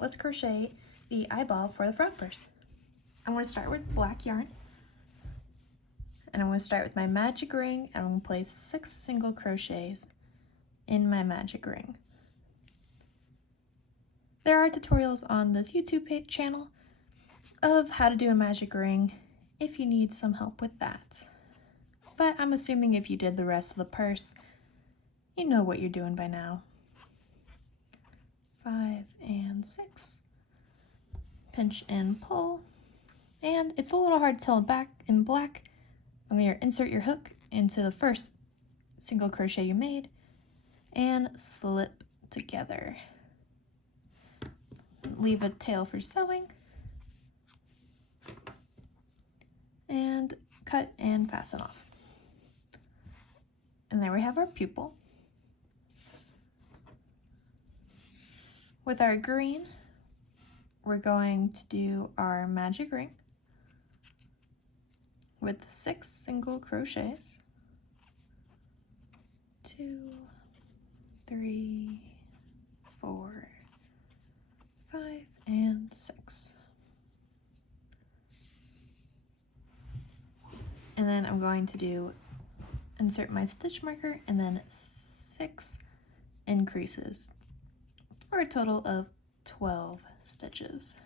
let's crochet the eyeball for the frog purse. I'm going to start with black yarn, and I'm going to start with my magic ring, and I'm going to place 6 single crochets in my magic ring. There are tutorials on this YouTube channel of how to do a magic ring if you need some help with that. But I'm assuming if you did the rest of the purse, you know what you're doing by now. 5 and 6. Pinch and pull. And it's a little hard to tell back in black. I'm going to insert your hook into the first single crochet you made and slip together. Leave a tail for sewing and cut and fasten off. And there we have our pupil. With our green, we're going to do our magic ring with 6 single crochets. 2, 3, 4, 5, and 6. And then I'm going to insert my stitch marker and then 6 increases for a total of 12 stitches.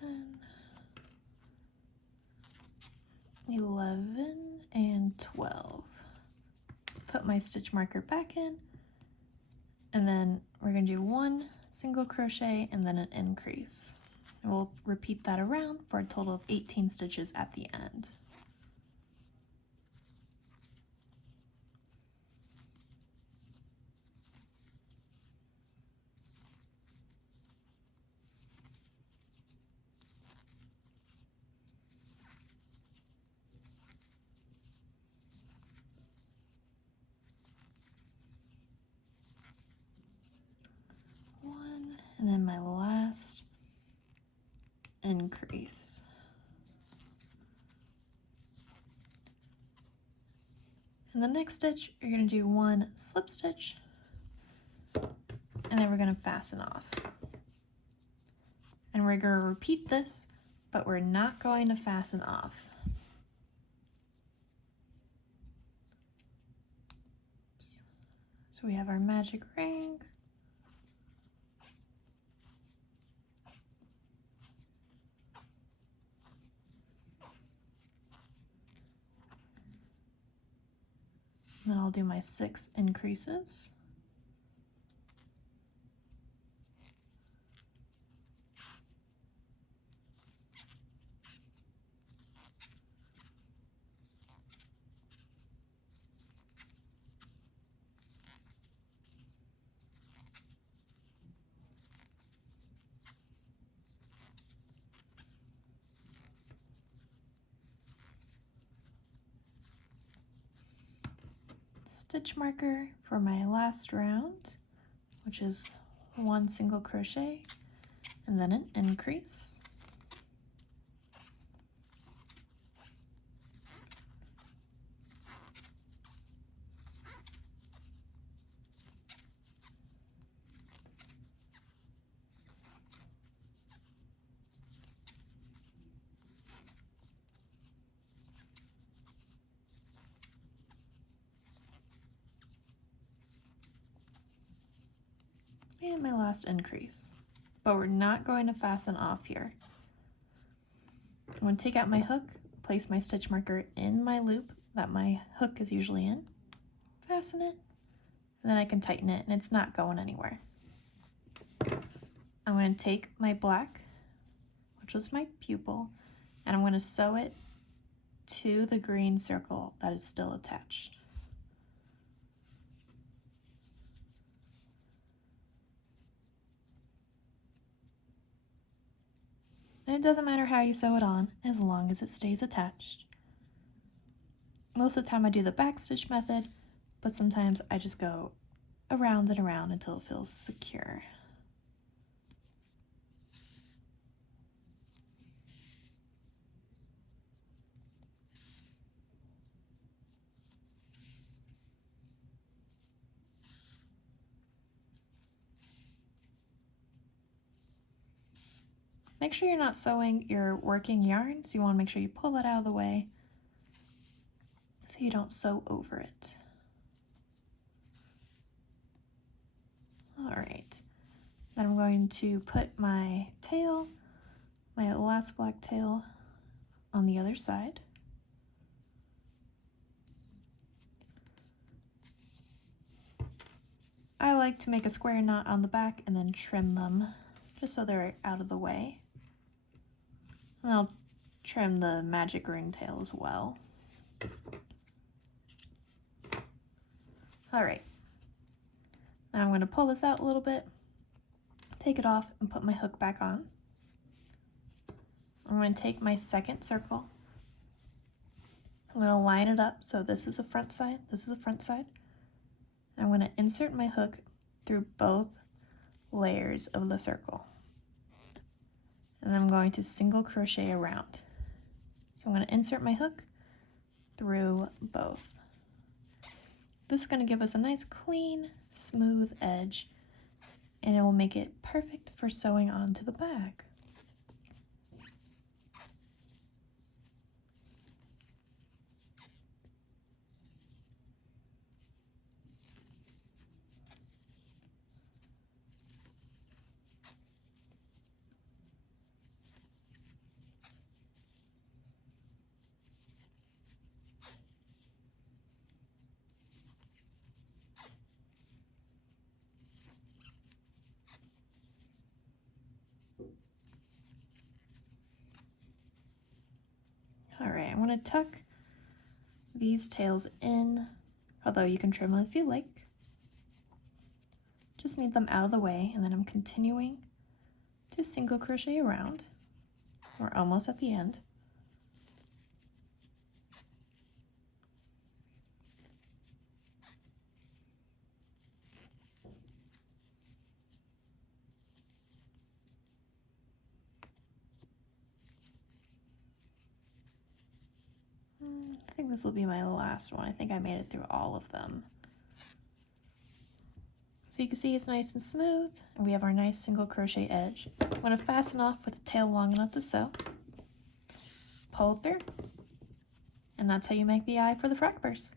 Ten, 11, and 12. Put my stitch marker back in, and then we're going to do 1 single crochet and then an increase. And we'll repeat that around for a total of 18 stitches at the end. And then my last increase. In the next stitch, you're going to do 1 slip stitch, and then we're going to fasten off. And we're going to repeat this, but we're not going to fasten off. So we have our magic ring. Then I'll do my 6 increases. Stitch marker for my last round, which is 1 single crochet and then an increase. And my last increase, but we're not going to fasten off here. I'm going to take out my hook, place my stitch marker in my loop that my hook is usually in, fasten it, and then I can tighten it and it's not going anywhere. I'm going to take my black, which was my pupil, and I'm going to sew it to the green circle that is still attached. And it doesn't matter how you sew it on, as long as it stays attached. Most of the time I do the back stitch method, but sometimes I just go around and around until it feels secure. Make sure you're not sewing your working yarn, so you want to make sure you pull that out of the way so you don't sew over it. All right, then I'm going to put my tail, my last black tail, on the other side. I like to make a square knot on the back and then trim them just so they're out of the way. And I'll trim the magic ringtail as well. All right, now I'm going to pull this out a little bit, take it off, and put my hook back on. I'm going to take my second circle. I'm going to line it up so this is the front side, this is the front side. And I'm going to insert my hook through both layers of the circle. And I'm going to single crochet around. So I'm going to insert my hook through both. This is going to give us a nice clean, smooth edge, and it will make it perfect for sewing onto the bag. All right, I'm going to tuck these tails in, although you can trim them if you like. Just need them out of the way, and then I'm continuing to single crochet around. We're almost at the end. I think this will be my last one. I think I made it through all of them. So you can see it's nice and smooth, and we have our nice single crochet edge. I'm going to fasten off with the tail long enough to sew. Pull through, and that's how you make the eye for the frog purse.